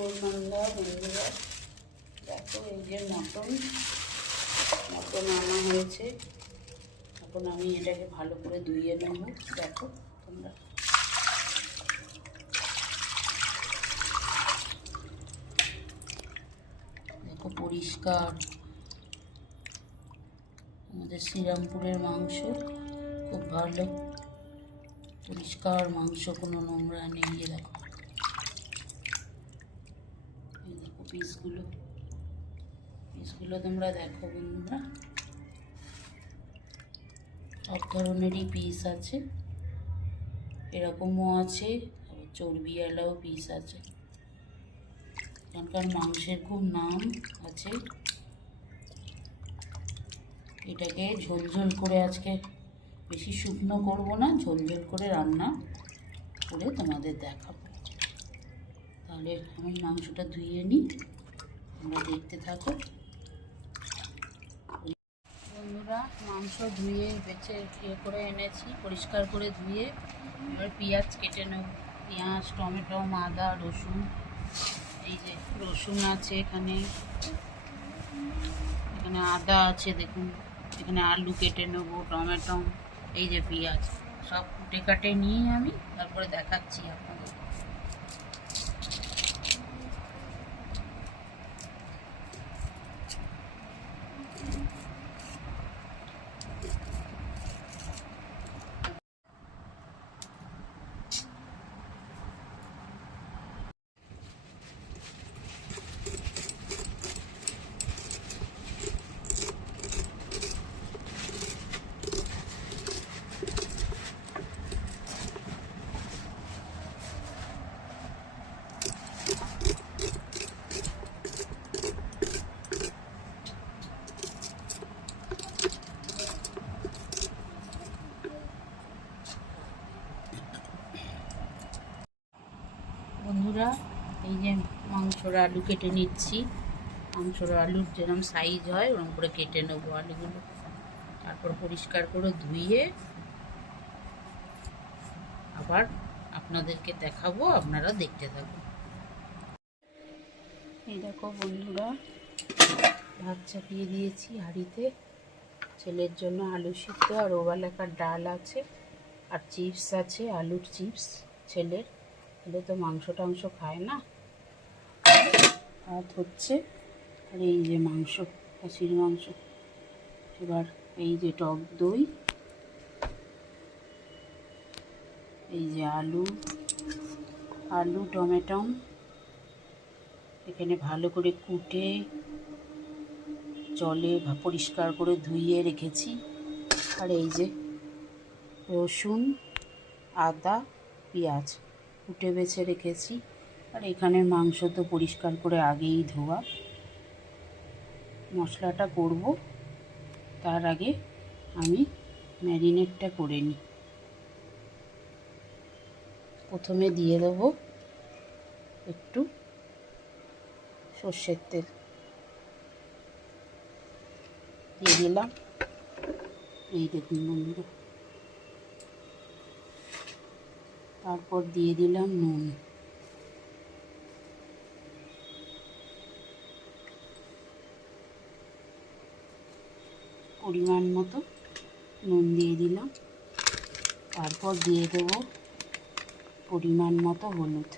শুভ সন্ধ্যা বন্ধুরা। দেখো এই যে মটন আনা হয়েছে। এখন আমি এটাকে ভালো করে ধুয়ে নেব। দেখো তোমরা, দেখো পরিষ্কার আমাদের শ্রীরামপুরের মাংস, খুব ভালো পরিষ্কার মাংস, কোনো নোংরা নেই। দেখো এই দেখো পিসগুলো তোমরা দেখো বন্ধুরা, সব ধরনেরই পিস আছে, এরকমও আছে, চর্বিওয়ালাও পিস আছে। এখানকার মাংসের খুব নাম আছে। এটাকে ঝোল করে আজকে বেশি শুকনো করব না, ঝোল করে রান্না করে তোমাদের দেখাবো। তাহলে আমি মাংসটা ধুয়ে নিই, তোমরা দেখতে থাকো বন্ধুরা। মাংস ধুয়ে বেছে করে এনেছি, পরিষ্কার করে ধুয়ে। এবার পেঁয়াজ কেটে নেব। পেঁয়াজ, টমেটো, আদা, রসুন। এই যে রসুন আছে এখানে আদা আছে, দেখুন এখানে আলু কেটে নেবো, টমেটো, এই যে পেঁয়াজ, সব কাটে নিয়ে আমি তারপরে দেখাচ্ছি আপনাদের। বন্ধুরা এই যে মাংসর আলু কেটে নিচ্ছি। মাংসর আলুর যেরকম সাইজ হয় ওরকম করে কেটে নেবো আলুগুলো। তারপর পরিষ্কার করে ধুয়ে আবার আপনাদেরকে দেখাবো, আপনারা দেখতে থাকুন। এই দেখো বন্ধুরা, ভাত চাপিয়ে দিয়েছি হাঁড়িতে। ছেলের জন্য আলু সিদ্ধ আর ওভালাকার ডাল আছে, আর চিপস আছে, আলুর চিপস। ছেলে তো মাংস টাংস খায় না। ভাত হচ্ছে, আর এই যে মাংস, খাসির মাংস। এবার এই যে টক দই, এই যে আলু টমেটো এখানে ভালো করে কুটে জলে পরিষ্কার করে ধুইয়ে রেখেছি। আর এই যে রসুন, আদা, পেঁয়াজ কুটে বেছে রেখেছি। আর এখানের মাংস তো পরিষ্কার করে আগেই ধোয়া। মশলাটা করব, তার আগে আমি ম্যারিনেটটা করে নিই। প্রথমে দিয়ে দেবো একটু সর্ষের তেল, দিয়ে দিলাম। এই দেখুন বন্ধুরা, তারপর দিয়ে দিলাম নুন। পরিমাণ মতো নুন দিয়ে দিলাম। তারপর দিয়ে দেবো পরিমাণ মতো হলুদ।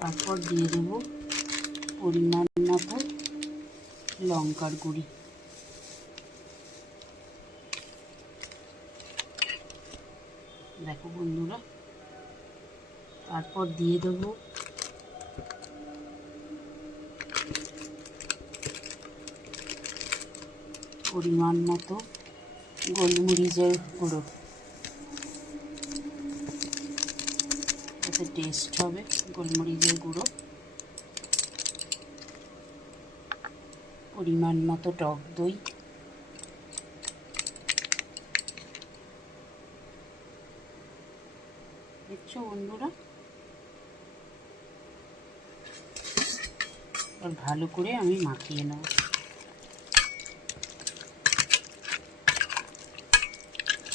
তারপর দিয়ে দেবো পরিমাণ মতো লঙ্কার গুঁড়ি। দেখো বন্ধুরা, তারপর দিয়ে দেবো পরিমাণ মতো গোলমরিচের গুঁড়ো, এতে টেস্ট হবে গোলমরিচের গুঁড়ো। পরিমাণ মতো টক দই, দেখছো বন্ধুরা। আর ভালো করে আমি মাখিয়ে নেব।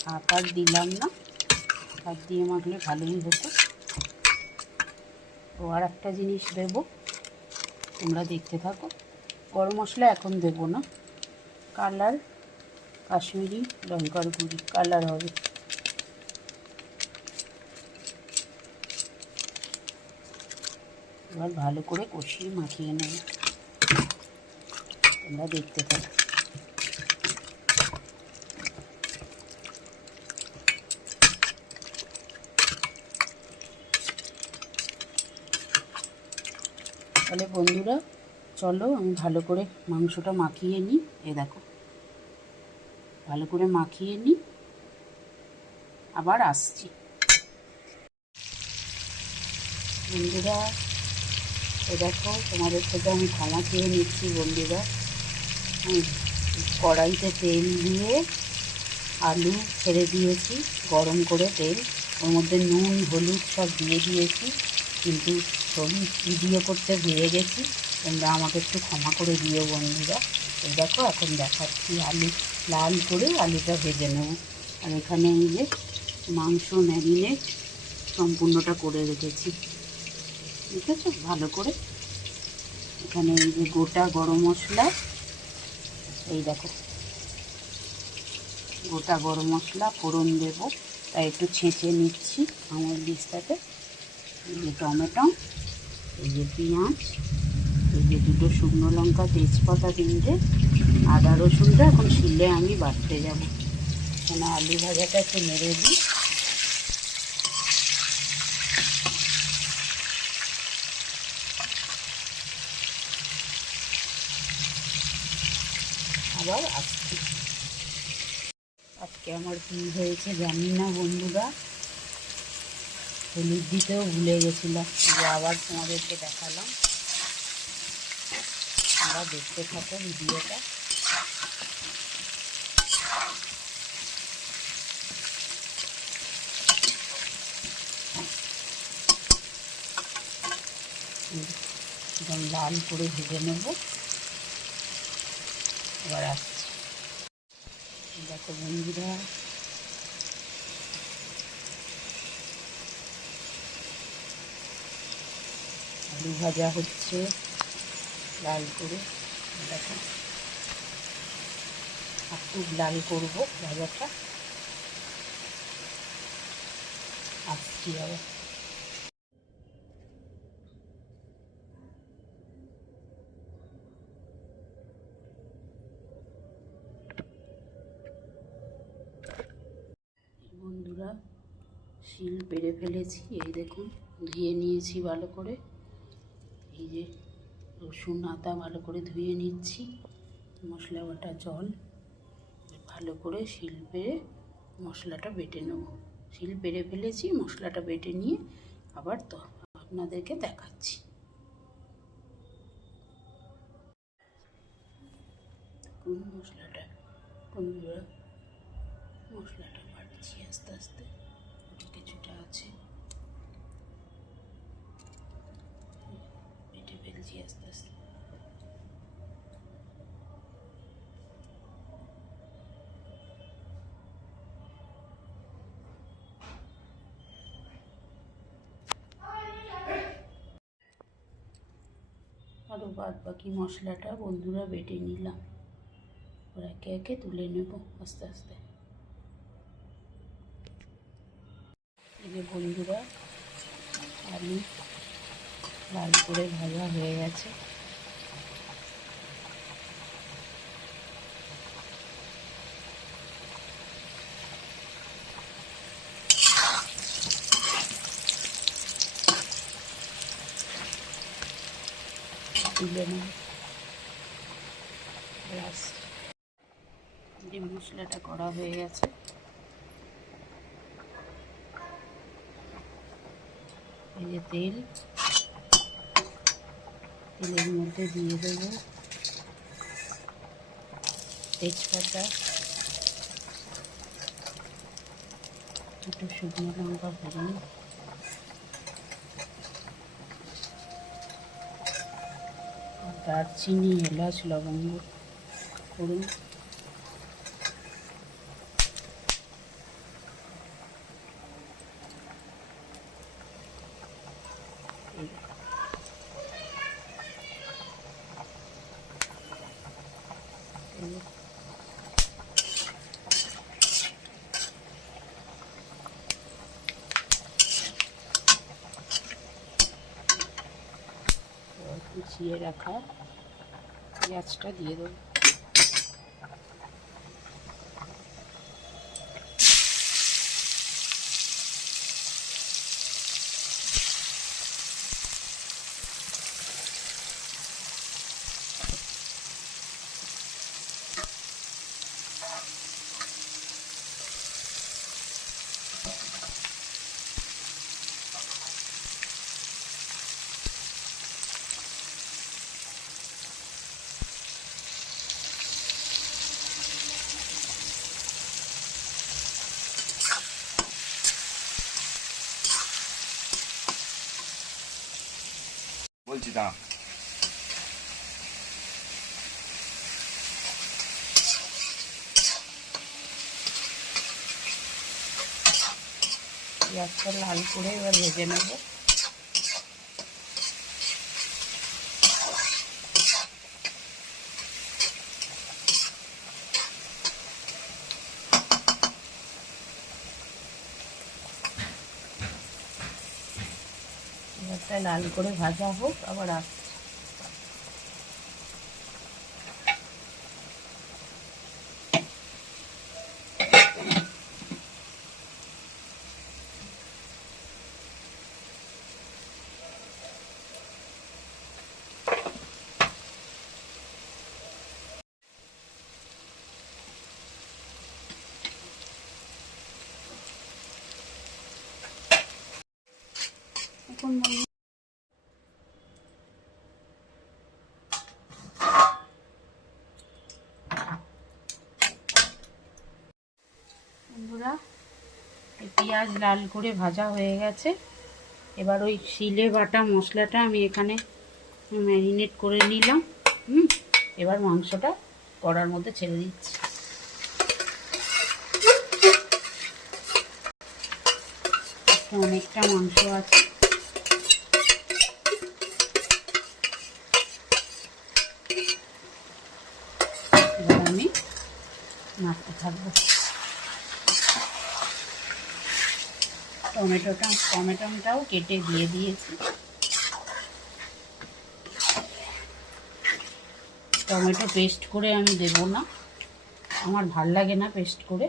হাত আর দিলাম না, হাত দিয়ে মাখলে ভালোই হতো। তো আর একটা জিনিস দেব, তোমরা দেখতে থাকো। গরম মশলা এখন দেব না, কালার কাশ্মীরি লঙ্কার গুঁড়ি কালার হবে। এবার ভালো করে কষিয়ে মাখিয়ে নেব, তোমরা দেখতে থাকো। তাহলে বন্ধুরা চলো আমি ভালো করে মাংসটা মাখিয়ে নিই। দেখো ভালো করে মাখিয়ে নিই, আবার আসছি। বন্ধুরা দেখো তোমাদের থেকে আমি ক্ষমা চেয়ে নিচ্ছি বন্ধুরা। কড়াইতে তেল দিয়ে আলু ছেড়ে দিয়েছি, গরম করে তেল, ওর মধ্যে নুন হলুদ সব দিয়ে দিয়েছি, কিন্তু ছবি ভিডিও করতে ভুলে গেছি, তোমরা আমাকে একটু ক্ষমা করে দিও বন্ধুরা। এই দেখো এখন দেখাচ্ছি, আলু লাল করে আলুটা ভেজে নেব। আর এখানে এই যে মাংস ম্যারিনেট সম্পূর্ণটা করে রেখেছি, দেখেছো ভালো করে। এখানে এই যে গোটা গরম মশলা, এই দেখো গোটা গরম মশলা ফোড়ন দেবো, তাই একটু ছেঁচে নিচ্ছি আমার লিস্টটাতে। এই যে টমেটো, এই যে পেঁয়াজ, এই যে দুটো শুকনো লঙ্কা, তেজপাতা তিনটে, আদা রসুনটা এখন শিলে আমি বাটতে যাবো। এখানে আলু ভাজাটা একটু নেড়ে দিই। আবার আসছি। আজকে আমার কী হয়েছে জানি না বন্ধুরা, হলুদ দিতেও ভুলে গেছিলাম, যে আবার তোমাদেরকে দেখালাম। তোমরা দেখতে থাকো ভিডিওটা। একদম লাল করে ভেজে নেব, এবার আসছি। দেখো বন্ধুরা আলু ভাজা হচ্ছে লাল করে, দেখো একটু লাল করব ভাজাটা, আসছি আবার। বন্ধুরা শিল পেরে ফেলেছি, এই দেখুন ধুয়ে নিয়েছি ভালো করে। এই যে রসুন আদা ভালো করে ধুয়ে নিচ্ছি, মশলা বাটা জল, ভালো করে শিল পেরে মশলাটা বেটে নেব। শিল পেরে ফেলেছি, মশলাটা বেটে নিয়ে আবার তো আপনাদেরকে দেখাচ্ছি। কোন মশলাটা বন্ধুরা, মশলাটা বাড়ছি আস্তে আস্তে, কিছুটা আছে বেটে ফেলছি আস্তে আস্তে। আরও বাদ বাকি মশলাটা বন্ধুরা বেটে নিলাম, ওর একে একে তুলে নেব আস্তে আস্তে। এই যে বন্ধুরা আলু লাল করে ভাজা হয়ে গেছে, তুলে নেব। ব্যাস যে মশলাটা করা হয়ে গেছে, এই যে তেল, তেলের মধ্যে দিয়ে দেবো তেজপাতা, দুটো শুকনো লঙ্কা ফোড়ন, দারচিনি এলাচ লবঙ্গ ফোড়ন, কুচিয়ে রাখা পেঁয়াজটা দিয়ে দেবো। বলছি দাঁড়া। পেঁয়াজটা লাল করে এবার ভেজে নেব। পেঁয়াজটা লাল করে ভাজা হোক, আবার আসছি। এখন বন্ধুরা, এই পেঁয়াজ লাল করে ভাজা হয়ে গেছে। এবার ওই শিলে বাটা মশলাটা আমি এখানে ম্যারিনেট করে নিলাম। এবার মাংসটা কড়ার মধ্যে ছেড়ে দিচ্ছি। অনেকটা মাংস আছে, এবার আমি নাড়তে থাকবো। টমেটোটাও কেটে দিয়ে দিয়েছি। টমেটো পেস্ট করে আমি দেব না, আমার ভাল লাগে না পেস্ট করে।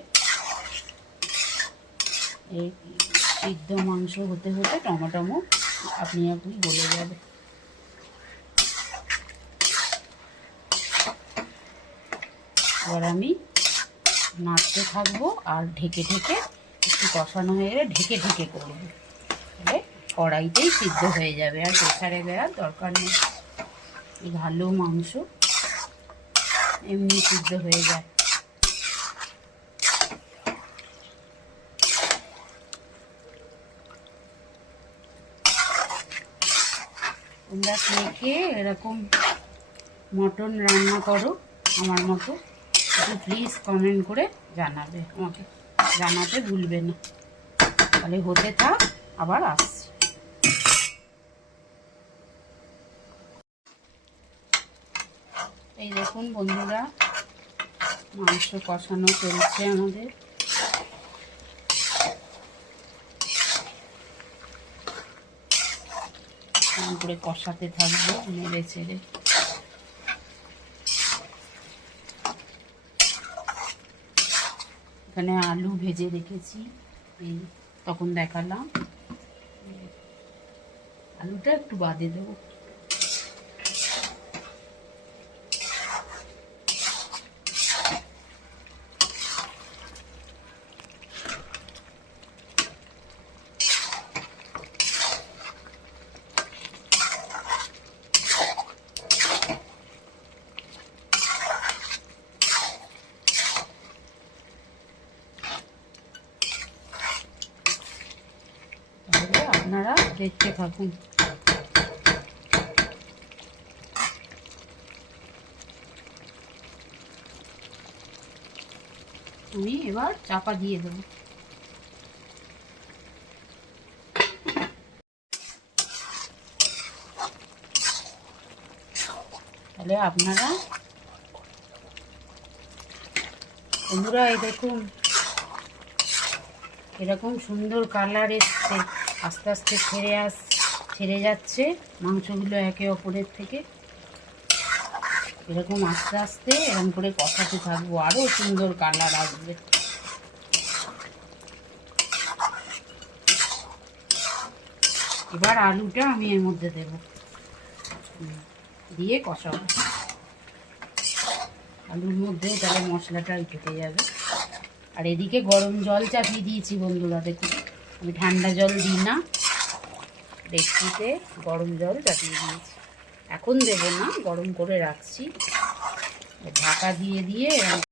এই সিদ্ধ মাংস হতে হতে টমেটো আপনি গলে যাবে। এবার আমি নাড়তে থাকবো আর ঢেকে ঢেকে, একটু কষানো হয়ে গেলে ঢেকে ঢেকে করবো, তাহলে কড়াইতেই সিদ্ধ হয়ে যাবে, আর প্রেসারে দেওয়ার দরকার নেই। ভালো মাংস এমনি সিদ্ধ হয়ে যায়। তোমরা খেয়ে এরকম মটন রান্না করো আমার মতো, একটু প্লিজ কমেন্ট করে জানাবে, আমাকে জানাতে ভুলবে না। তাহলে হতে থাক, আবার আসছি। এই দেখুন বন্ধুরা, মাংস কষানো চলছে আমাদের। করে কষাতে থাকবো নেড়ে চেড়ে। এখানে আলু ভেজে রেখেছি, এই তখন দেখালাম। আলুটা একটু বাদে দেবো। আপনারা দেখতে থাকুন। আমি এবার চাপা দিয়ে দেবো। তাহলে আপনারা বন্ধুরা, এই দেখুন এরকম সুন্দর কালার এসছে, আস্তে আস্তে ছেড়ে যাচ্ছে মাংসগুলো একে অপরের থেকে। এরকম আস্তে আস্তে এরকম করে কষাতে থাকবো, আরও সুন্দর কালার আসবে। এবার আলুটা আমি এর মধ্যে দেব, দিয়ে কষাবো। আলুর মধ্যেও তাহলে মশলাটা ঢুকে যাবে। আর এদিকে গরম জল চাপিয়ে দিয়েছি বন্ধুরা, দেখুন আমি ঠান্ডা জল দিই না, ডেকচিতে গরম জল চাপিয়ে দিয়েছি। এখন দেবো না, গরম করে রাখছি। ঢাকা দিয়ে দিয়ে